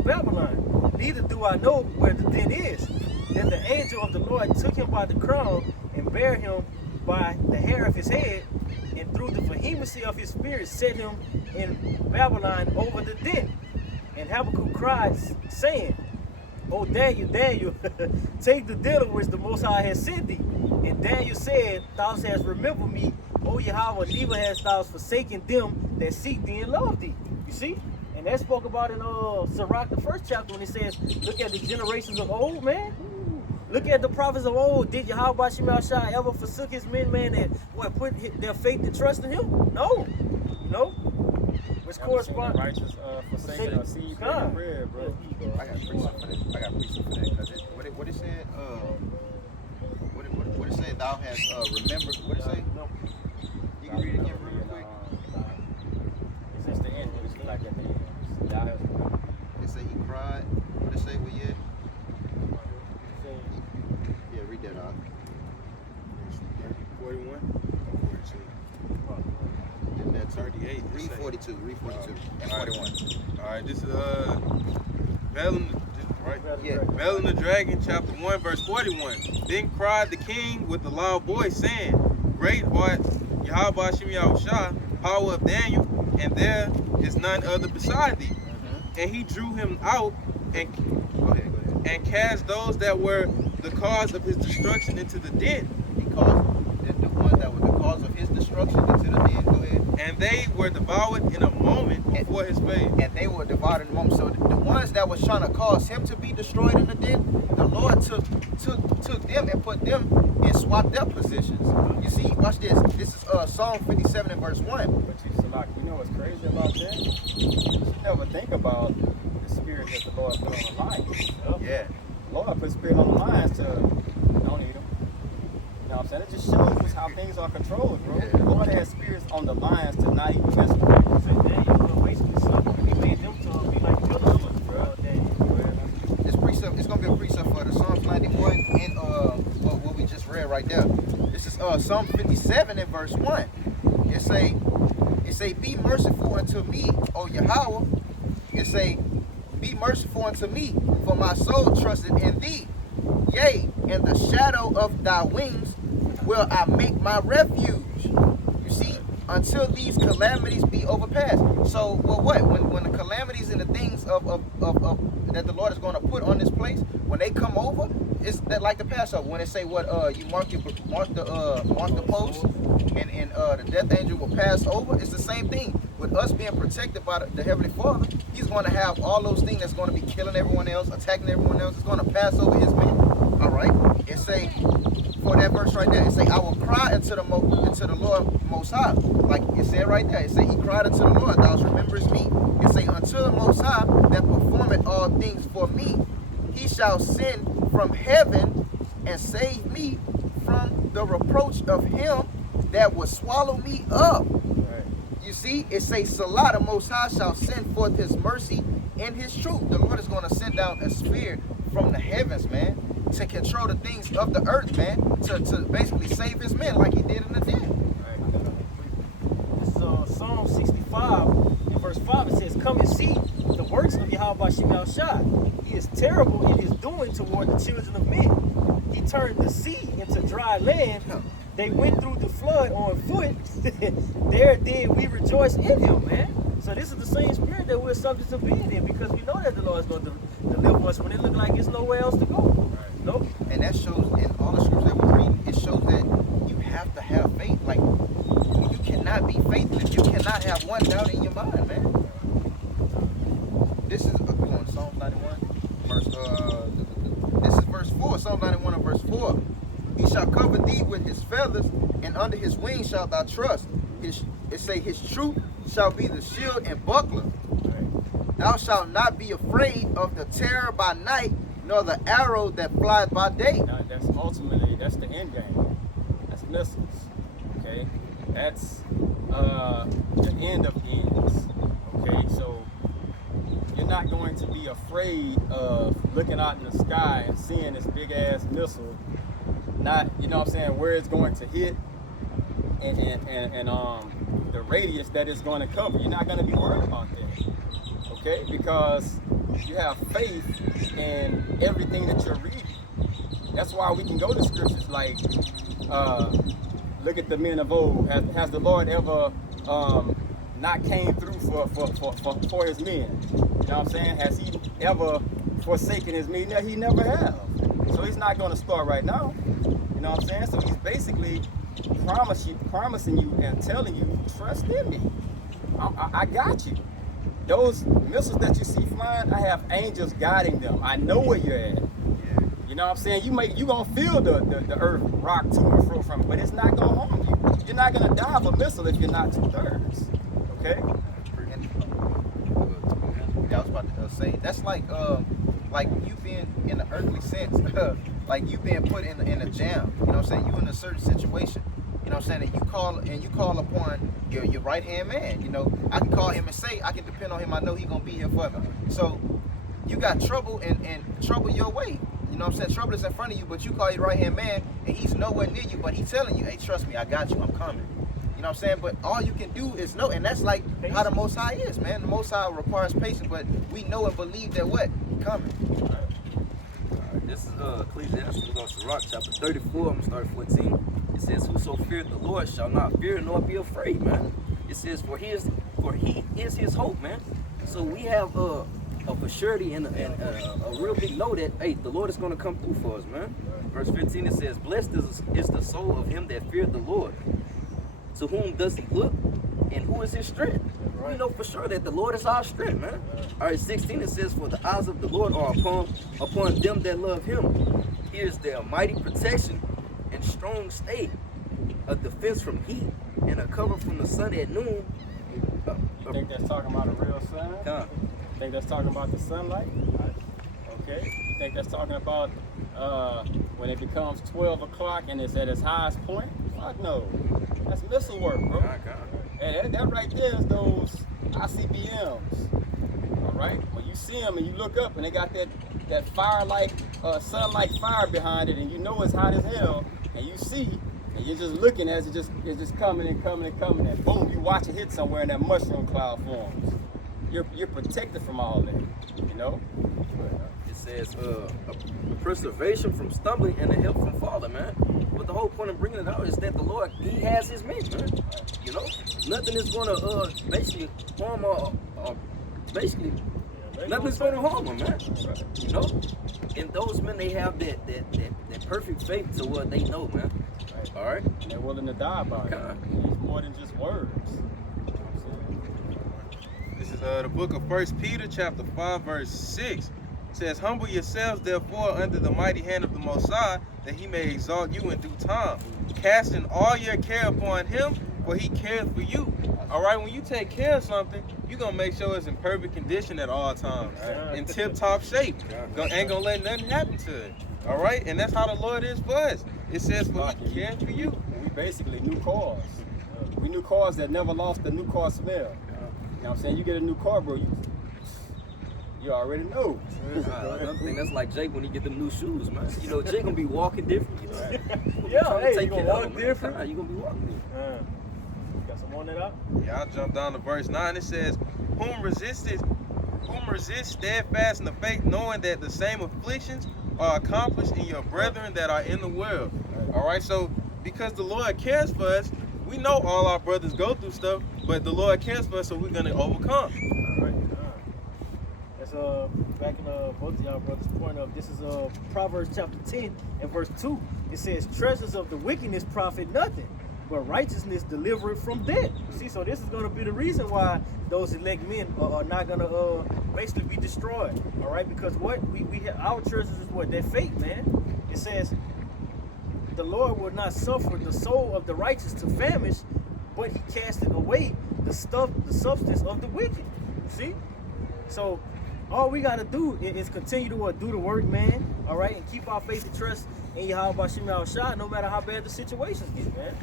Babylon, neither do I know where the den is. Then the angel of the Lord took him by the crown and bare him by the hair of his head, and through the vehemency of his spirit set him in Babylon over the den. And Habakkuk cried, saying, O Daniel, Daniel, take the dinner which the Most High has sent thee. And Daniel said, thou hast remembered me, O Yahweh, neither hast thou forsaken them that seek thee and love thee. You see? And that spoke about in Sirach, the 1st chapter, when it says, look at the generations of old, man. Look at the prophets of old. Did Yahweh Shema Shai ever forsook his men, man, and what put their faith and trust in him? No. You know? Which corresponds. Righteous forsaken or seed begging bread, bro. I got precept for that. I got precept for that. Cause what it said, what it said, thou hast remembered. What it say? You can read it again real quick. It's the end. It's like at the end. Y'all have remembered. It say he cried. What it say? Well, yeah. Yeah, read that out. 41. That's 38. Read 42. Read 42. And All right. 41. All right, this is Balaam, right? Yeah. Balaam the Dragon, chapter 1, verse 41. Then cried the king with a loud voice, saying, Great art Yahweh Shem Yahushua, power of Daniel, and there is none other beside thee. And he drew him out and Go ahead. and cast those that were the cause of his destruction into the den. He caused the ones that were the cause of his destruction into the den. Go ahead. And they were devoured in a moment before his face. And they were divided in the moment. So the ones that was trying to cause him to be destroyed in the den, the Lord took them and put them and swapped their positions. You see, watch this. This is Psalm 57 and verse 1. But you know what's crazy about that? You never think about the spirit that the Lord put on the lions. Yeah. The Lord put spirit on the lions to don't eat them. You know what I'm saying? It just shows how things are controlled, bro. Yeah. The Lord has spirits on the lions to not even mess with them. So Daniel basically suffered. He made them to be like pillars of Daniel. This precept, it's gonna be a precept for the Psalms 91 and what we just read right there. This is Psalm 57 and verse 1. It say, be merciful unto me, O Yahweh. It say, be merciful unto me, for my soul trusted in thee. Yea, in the shadow of thy wings will I make my refuge. You see, until these calamities be overpassed. So, well, what? When the calamities and the things of that the Lord is going to put on this place, when they come over, it's that like the Passover. When they say what you mark the post, and the death angel will pass over. It's the same thing with us being protected by the Heavenly Father. He's going to have all those things that's going to be killing everyone else, attacking everyone else. It's going to pass over his men. All right. It say for that verse right there. It say I will cry into the Lord Most High. Like it said right there. It say he cried unto the Lord. Thou rememberest me. It say unto the Most High that performeth all things for me. He shall send from heaven and save me from the reproach of him that will swallow me up. Right. You see, it says Salah, the Most High shall send forth his mercy and his truth. The Lord is going to send down a spirit from the heavens, man, to control the things of the earth, man, to basically save his men like he did in the den. This is Psalm 65 and verse 5. It says, come and see the works of Yahweh Shem Shai. He is terrible in his doing toward the children of men. He turned the sea into dry land. They went through the flood on foot. There did we rejoice in him, man. So this is the same spirit that we're subject to being in, because we know that the Lord is going to deliver us when it looks like there's nowhere else to go. Right. Nope. And that shows in all the scriptures that we read, it shows that you have to have faith. Like, you cannot be faithless. You cannot have one doubt in your mind, man. This is Psalm 91, this is verse 4. Psalm 91 and verse 4. He shall cover thee with his feathers, and under his wings shalt thou trust. It say his truth shall be the shield and buckler. Right. Thou shalt not be afraid of the terror by night, nor the arrow that flies by day. Now, that's the end game. That's missiles. Okay, that's the end of ends. Okay, so you're not going to be afraid of looking out in the sky and seeing this big ass missile. Not, you know what I'm saying, where it's going to hit and the radius that it's going to cover. You're not going to be worried about that. Okay, because you have faith in everything that you're reading. That's why we can go to scriptures like, look at the men of old. Has the Lord ever not came through for his men? You know what I'm saying? Has he ever forsaken his men? No, he never has. So he's not going to start right now. You know what I'm saying? So he's basically promising you and telling you, trust in me. I got you. Those missiles that you see flying, I have angels guiding them. I know where you're at. You know what I'm saying? You gonna feel the earth rock to and fro from it, but it's not gonna harm you. You're not gonna die of a missile if you're not 2/3. Okay? Yeah, I was about to say that's like you being in the earthly sense, like you being put in a jam. You know what I'm saying? You in a certain situation. You know what I'm saying? And you call upon your right hand man. You know, I can call him and say I can depend on him. I know he gonna be here for me. So you got trouble and trouble your way. You know what I'm saying? Trouble is in front of you, but you call your right hand man and he's nowhere near you, but he's telling you, hey, trust me, I got you, I'm coming. You know what I'm saying? But all you can do is know, and that's like how the Most High is, man. The Most High requires patience, but we know and believe that what? He coming. All right, this is Ecclesiastes on Sirach, chapter 34. I'm gonna start at 14. It says, "Whoso feareth the Lord shall not fear nor be afraid," man. It says, "For he is his hope," man. So we have a for surety and a real big know that, hey, the Lord is gonna come through for us, man. Verse 15 it says, "Blessed is the soul of him that feareth the Lord. To whom does he look, and who is his strength?" We know for sure that the Lord is our strength, man. All right, 16 it says, "For the eyes of the Lord are upon them that love him. He is their mighty protection and strong stay, a defense from heat and a cover from the sun at noon." You think that's talking about a real sun? Think that's talking about the sunlight? Okay. You think that's talking about when it becomes 12 o'clock and it's at its highest point? Fuck no. That's missile work, bro. And that right there is those ICBMs. All right? When you see them and you look up and they got that fire-like, sun-like fire behind it, and you know it's hot as hell, and you see, and you're just looking as it's just coming and coming and coming, and boom, you watch it hit somewhere and that mushroom cloud forms. You're protected from all that, you know? It says, a preservation from stumbling and a help from falling, man. But the whole point of bringing it out is that the Lord, he has his men, man. You know, nothing is going to basically harm or basically, nothing's going to harm them, man. You know, and those men, they have that perfect faith to what they know, man. All right, and they're willing to die about it. It's more than just words. This is the book of 1 Peter chapter 5 verse 6. It says, "Humble yourselves therefore under the mighty hand of the Most High, that he may exalt you in due time, casting all your care upon him, for he cares for you." All right, when you take care of something, you're going to make sure it's in perfect condition at all times, in tip-top shape. Ain't going to let nothing happen to it. All right, and that's how the Lord is for us. It says, "For he cares for you." We basically new cars. We new cars that never lost the new car smell. You know what I'm saying? You get a new car, bro, you already know. I think that's like Jake when he get them new shoes, man. You know, Jake gonna be walking different. You know? Yeah, hey, you Take gonna care walk of him, different. man. You gonna be walking different. Got some on that up? Yeah, I'll jump down to verse 9. It says, Whom resist steadfast in the faith, knowing that the same afflictions are accomplished in your brethren that are in the world." All right, so because the Lord cares for us, we know all our brothers go through stuff, but the Lord cares for us, so we're going to overcome. All right. That's backing both of y'all brothers' point up. This is Proverbs chapter 10 and verse 2. It says, "Treasures of the wickedness profit nothing, but righteousness delivereth from death." See, so this is going to be the reason why those elect men are not going to basically be destroyed. All right, because what we have, our treasures is what? Their faith, man. It says, "The Lord will not suffer the soul of the righteous to famish, but he casteth away the substance of the wicked." See? So all we gotta do is continue to do the work, man. All right, and keep our faith and trust in Yahweh Bashim Yahushua, no matter how bad the situations get, man.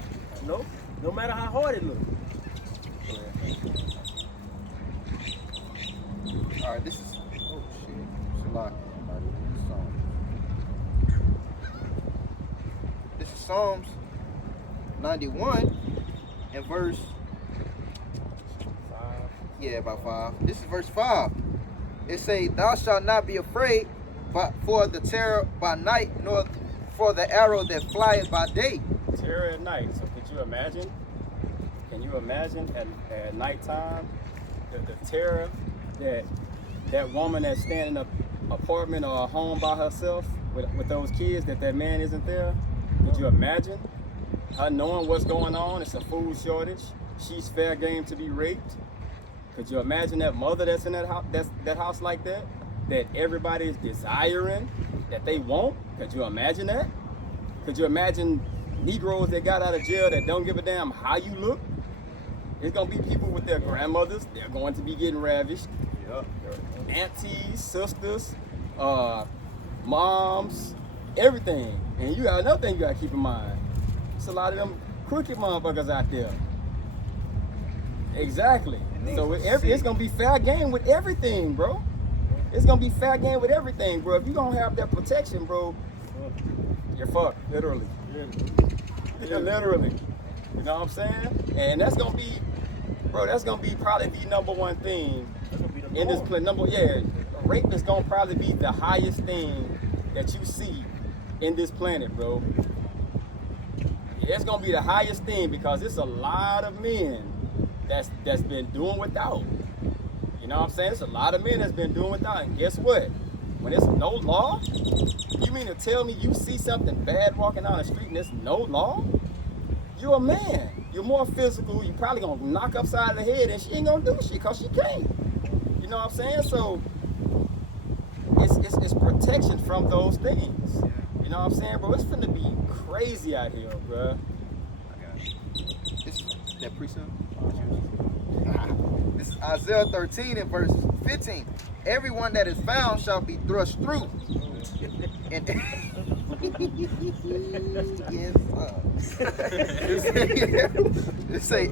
You know, no matter how hard it looks. All right, this is Shalak. This is Psalms 91 and verse 5. Yeah, about 5. This is verse 5. It says, "Thou shalt not be afraid for the terror by night, nor for the arrow that flieth by day." Terror at night. So could you imagine? Can you imagine at nighttime the terror that woman that's staying in an apartment or a home by herself with those kids, that man isn't there? Could you imagine her knowing what's going on? It's a food shortage. She's fair game to be raped. Could you imagine that mother that's in that house like that? that everybody is desiring, that they want? Could you imagine that? Could you imagine Negroes that got out of jail that don't give a damn how you look? It's gonna be people with their grandmothers. They're going to be getting ravished. Yep. Aunties, sisters, moms, everything. And you got another thing you gotta keep in mind. It's a lot of them crooked motherfuckers out there. Exactly. So it's gonna be fair game with everything, bro. It's gonna be fair game with everything, bro. If you don't have that protection, bro, you're fucked, literally. Yeah, literally. You know what I'm saying? And that's gonna be, bro, that's gonna be probably the number one thing in this play. Rape is gonna probably be the highest thing that you see in this planet, bro. It's gonna be the highest thing because it's a lot of men that's been doing without. You know what I'm saying? It's a lot of men that's been doing without. And guess what? When there's no law, you mean to tell me you see something bad walking down the street and there's no law? You're a man. You're more physical. You probably gonna knock upside the head and she ain't gonna do shit because she can't. You know what I'm saying? So it's protection from those things. You know what I'm saying, bro? It's finna be crazy out here, bro. This that precept. This is Isaiah 13 and verse 15. Everyone that is found shall be thrust through. And it say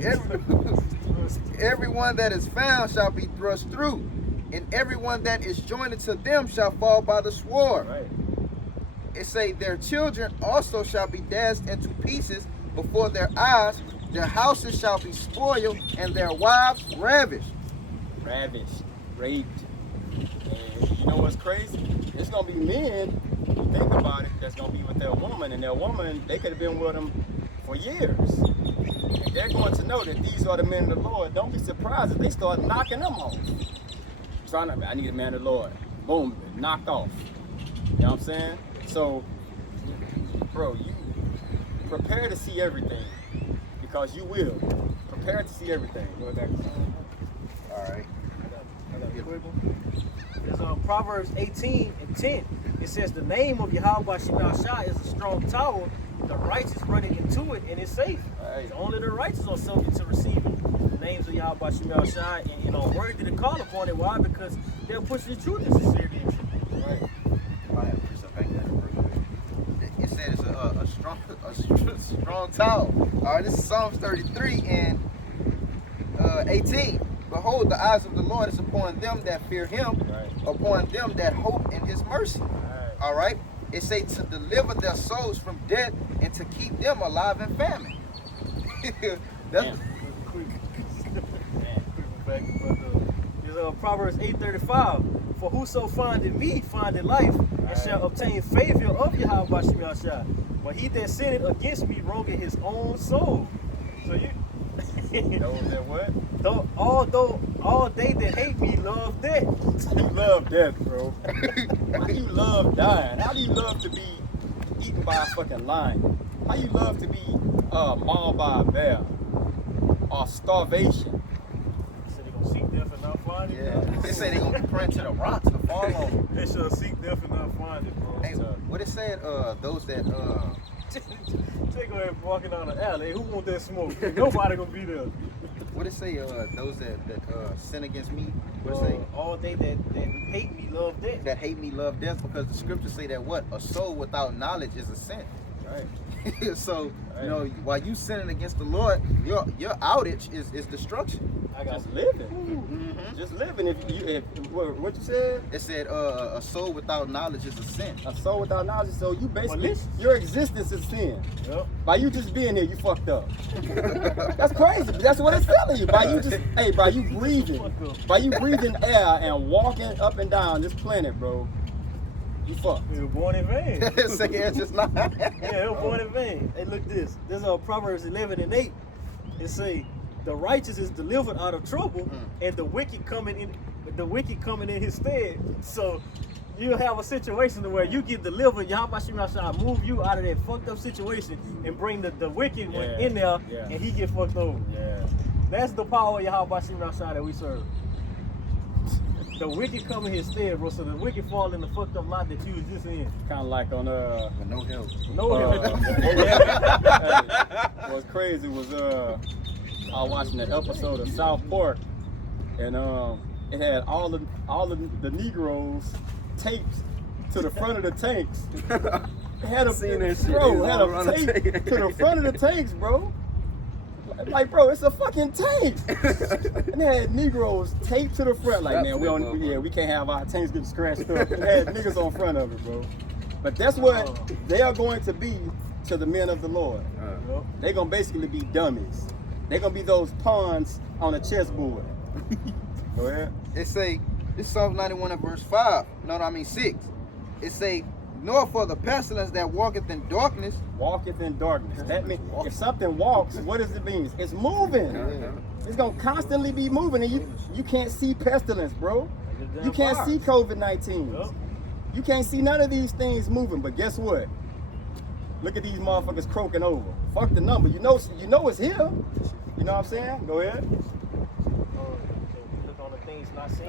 everyone that is found shall be thrust through, and everyone that is joined to them shall fall by the sword. Right. It say their children also shall be dashed into pieces before their eyes. Their houses shall be spoiled, and their wives ravished. Ravished, raped. And you know what's crazy? It's gonna be men, you think about it, that's gonna be with their woman, and their woman, they could have been with them for years. And they're going to know that these are the men of the Lord. Don't be surprised if they start knocking them off. I need a man of the Lord. Boom, knocked off. You know what I'm saying? So, bro, you prepare to see everything. Because you will. Prepare to see everything. Go back to All right. I got a quick one. There's Proverbs 18 and 10. It says the name of Yahweh Shemel Shai is a strong tower. The righteous running into it and it's safe. Right. So only the righteous are subject to receiving the names of Yahweh Shemel Shai and worthy to call upon it. Why? Because they'll push the truth and sincerity in truth. Right. I have precept back there real quick. It says a strong tower. All right, this is Psalms 33 and 18. Behold, the eyes of the Lord is upon them that fear him, Right. upon them that hope in his mercy. Right. All right. It say to deliver their souls from death and to keep them alive in famine. That's Damn. There's Proverbs 8:35. For whoso findeth me findeth life, and shall obtain favor of Yahweh Shemel Shai. But he that sinneth against me wrongeth his own soul. So you Those that what? though all they that hate me love death. You love death, bro. Why do you love dying? How do you love to be eaten by a fucking lion? How you love to be mauled by a bear? Or starvation? So they gonna seek death and not find it. yeah. They say they gonna be praying to the rocks to fall on. They shall seek death and not find it, bro. Hey, what it said? Those that They go ahead walking down the alley. Who want that smoke? Nobody gonna be there. what it say? Those that sin against me. What it say? All they that hate me love death. That hate me love death, because the scriptures say that what? A soul without knowledge is a sin. Right. So you know, while you sinning against the Lord, your outage is destruction. I got Just living. Mm-hmm. Just living. If what you said? It said a soul without knowledge is a sin. A soul without knowledge. So you basically, Malicious. your existence is sin. Yep. By you just being here, you fucked up. That's crazy. But that's what it's telling you. By you breathing air and walking up and down this planet, bro, you fucked. You were born in vain. Say it's just not. Yeah, you were born in vain. Hey, look this. This is Proverbs 11 and 8. It say, the righteous is delivered out of trouble, and the wicked coming in his stead. So you'll have a situation where you get delivered, Yahweh Shemel Shai move you out of that fucked up situation and bring the wicked one in there, and he get fucked over. Yeah. That's the power of Yahweh Shemel Shai that we serve. the wicked come in his stead, bro. So the wicked fall in the fucked up lot that you was just in. Kind of like on But no help. No help. What's crazy was I was watching an episode of South Park, and it had all the Negroes taped to the front of the tanks. It had them, Seen that shit. bro, They had all them around the taped tank. to the front of the tanks, bro. Like, bro, it's a fucking tank. And they had Negroes taped to the front. Like, man, we can't have our tanks getting scratched up. They had niggas on front of it, bro. But that's what they are going to be to the men of the Lord. They're going to basically be dummies. They're going to be those pawns on a chessboard. Go ahead. It say, this Psalms 91 and verse 5. No, I mean 6. It say, nor for the pestilence that walketh in darkness. Walketh in darkness. That means if something walks, what does it mean? It's moving. It's going to constantly be moving, and you can't see pestilence, bro. You can't see COVID-19. Yep. You can't see none of these things moving, but guess what? Look at these motherfuckers croaking over. Fuck the number. You know it's here. You know what I'm saying? Go ahead. So we look on the things not seen.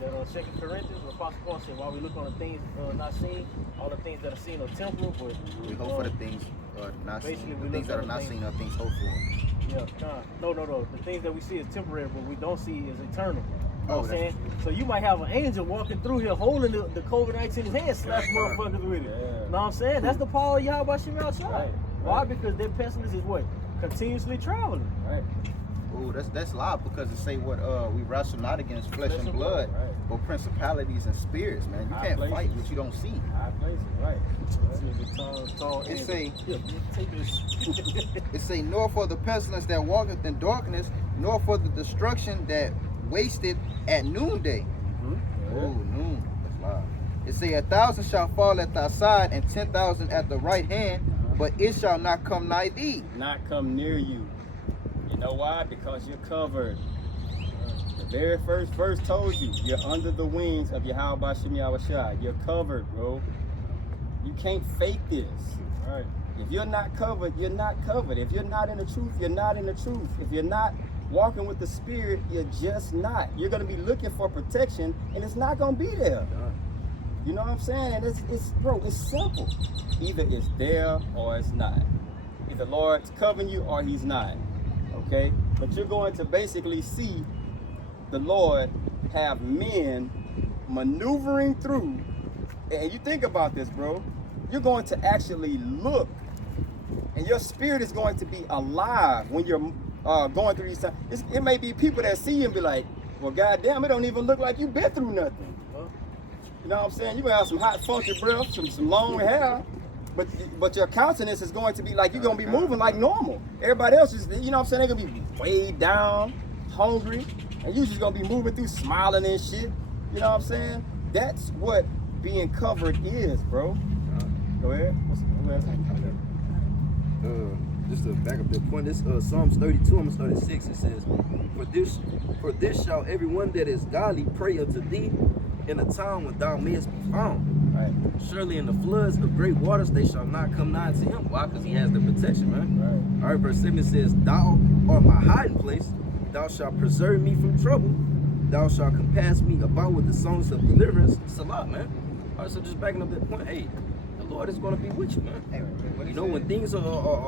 That 2 Corinthians, the Apostle Paul said, while we look on the things not seen, all the things that are seen are temporal, but We hope for the things not basically seen. we The things look that at are not the seen are things hoped for. yeah, no. The things that we see is temporary, but we don't see is eternal. You know Oh, what I'm saying? So you might have an angel walking through here holding the COVID-19 in his hand, slap motherfuckers with it. Yeah. You know what I'm saying? That's the power of Yahweh Shem outside. Right, Why? right. Because their pestilence is what? Continuously traveling. Right. Oh, that's loud because it say what we wrestle not against flesh and blood, Right. but principalities and spirits, man. You High can't places. fight what you don't see. High places. Right. Tall It angel. say, Take this. it say, nor for the pestilence that walketh in darkness, nor for the destruction that wasted at noonday. Oh, noon. That's loud. It say, 1,000 shall fall at thy side, and 10,000 at the right hand, but it shall not come nigh thee. Not come near you. You know why? Because you're covered. The very first verse told you, you're under the wings of Yahweh Shem Yahushua. You're covered, bro. You can't fake this. Right. If you're not covered, you're not covered. If you're not in the truth, you're not in the truth. If you're not walking with the Spirit, you're just not. You're going to be looking for protection, and it's not going to be there. You know what I'm saying? And bro, it's simple. Either it's there or it's not. Either the Lord's covering you or he's not. Okay? But you're going to basically see the Lord have men maneuvering through. And you think about this, bro. You're going to actually look, and your spirit is going to be alive when you're going through these times. It may be people that see you and be like, well, goddamn, it don't even look like you've been through nothing. You know what I'm saying? You're going to have some hot, funky breath, some long hair, but your countenance is going to be like, you're going to be moving like normal. Everybody else is, you know what I'm saying? They're going to be weighed down, hungry, and you're just going to be moving through smiling and shit. You know what I'm saying? That's what being covered is, bro. Go ahead. Just to back up the point, this Psalms 32, almost 36, it says, For this shall everyone that is godly pray unto thee in a time when thou mayest be found. Right. Surely in the floods of great waters they shall not come nigh to him. Why? Because he has the protection, man. Right. All right, verse 7 says, Thou art my hiding place, thou shalt preserve me from trouble, thou shalt compass me about with the songs of deliverance. It's a lot, man. All right, so just backing up that point, hey, the Lord is going to be with you, man. Hey, what You it know, say? when things are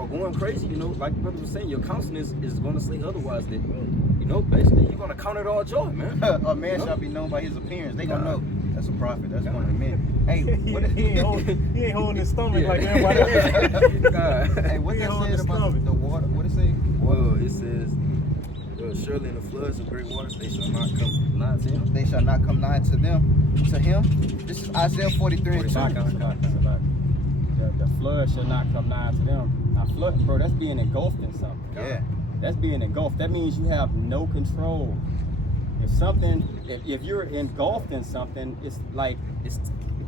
going crazy, you know, like the brother was saying, your countenance is going to say otherwise. That, you know, basically, you're going to count it all joy, man. A man shall be known by his appearance. They gonna know that's a prophet. That's one of the men. Hey, what he ain't holding his stomach Yeah. like everybody else. God. hey, what He that holding says his about stomach. the water? What it say? Well, it says, surely in the floods of great waters they shall not come nigh to him. They shall not come nigh to them, to him. This is Isaiah 43 and 2. The flood shall not come nigh to them. Now, flood, bro, that's being engulfed in something. Yeah. That's being engulfed. That means you have no control. If you're engulfed in something, it's like It's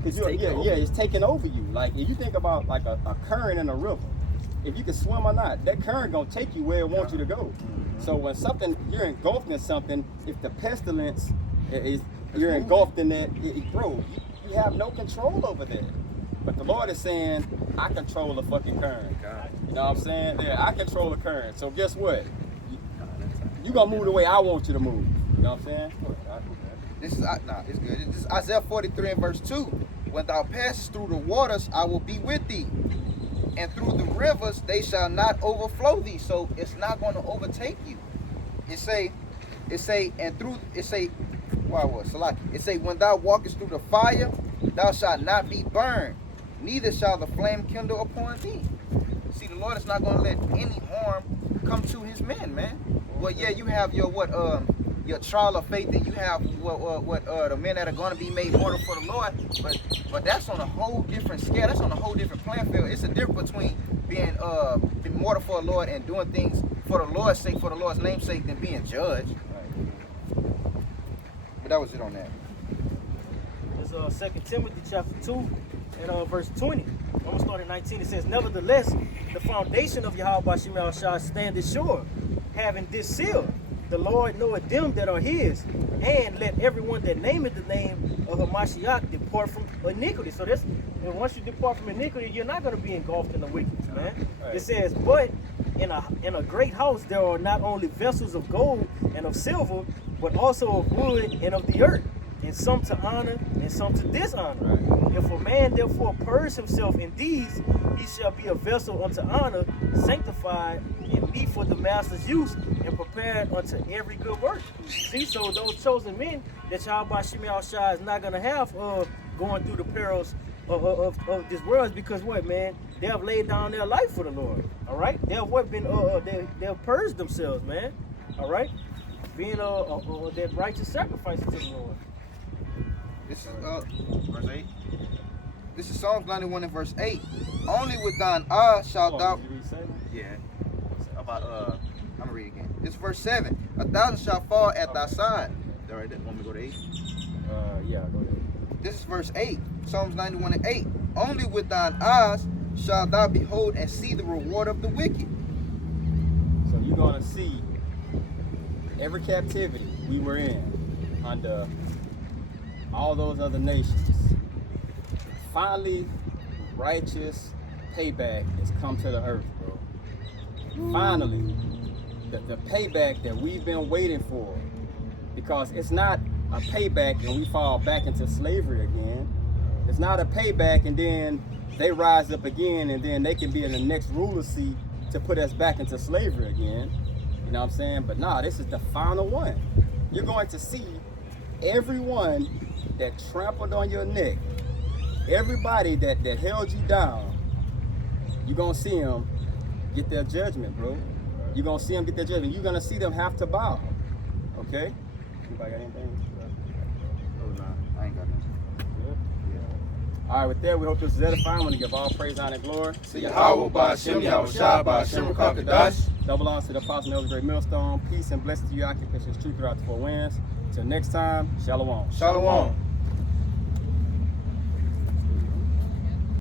taking taking over. it's taking over you. Like if you think about like a current in a river, if you can swim or not, that current gonna take you where it wants you to go. So when you're engulfed in something, if the pestilence is you're engulfed in that, bro, you have no control over that. But the Lord is saying, I control the fucking current. You know what I'm saying? Yeah, I control the current. So guess what? You gonna move the way I want you to move. You know what I'm saying? This is it's good. This is Isaiah 43 and verse 2. When thou passest through the waters, I will be with thee, and through the rivers they shall not overflow thee. So it's not going to overtake you. It say, when thou walkest through the fire, thou shalt not be burned, neither shall the flame kindle upon thee. See, the Lord is not going to let any harm come to his men, man. Well, yeah, you have your trial of faith, and you have the men that are going to be made mortal for the Lord, but that's on a whole different scale. That's on a whole different playing field. It's a difference between being mortal for the Lord and doing things for the Lord's sake, for the Lord's name's sake, than being judged. But that was it on that. It's 2 Timothy chapter 2 and verse 20. I'm going to start at 19. It says, nevertheless, the foundation of Yahweh Shema shall stand sure, having this seal. The Lord knoweth them that are his, and let everyone that nameth the name of Hamashiach depart from iniquity. So that's, and once you depart from iniquity, you're not going to be engulfed in the wickedness, man. Right. It says, but in a great house there are not only vessels of gold and of silver, but also of wood and of the earth, and some to honor and some to dishonor. Right. If a man therefore purge himself in these, he shall be a vessel unto honor, sanctified and meet for the master's use, and prepared unto every good work. See, so those chosen men that Yahweh Shema Shai is not going to have going through the perils of this world is because what, man? They have laid down their life for the Lord. All right? They have what been they have purged themselves, man. All right? Being that righteous sacrifice to the Lord. This is verse 8. This is Psalms 91 and verse 8. Only with thine eyes shalt thou. Yeah. About I'm gonna read it again. This is verse 7. 1,000 shall fall at thy side. All right, want me to go to 8? Yeah, go ahead. This is verse 8. Psalms 91 and 8. Only with thine eyes shalt thou behold and see the reward of the wicked. So you're gonna see every captivity we were in under all those other nations. Finally, righteous payback has come to the earth, bro. Finally, the payback that we've been waiting for, because it's not a payback and we fall back into slavery again. It's not a payback and then they rise up again and then they can be in the next ruler seat to put us back into slavery again. You know what I'm saying? But nah, this is the final one. You're going to see everyone that trampled on your neck, everybody that held you down, you're going to see them get their judgment, bro. You're going to see them get their judgment. You're going to see them have to bow. Okay? Anybody got anything? Oh, nah, I ain't got nothing. All right, with that, we hope this is edifying. I want to give all praise, honor, and glory to Yahweh, Ba'ashem, Yahushua, Ba'ashem, Rakakadash. Double honors to the Apostle of the Great Millstone. Peace and blessings to you, occupation truth throughout the four winds. Till next time, Shalom. Shalom.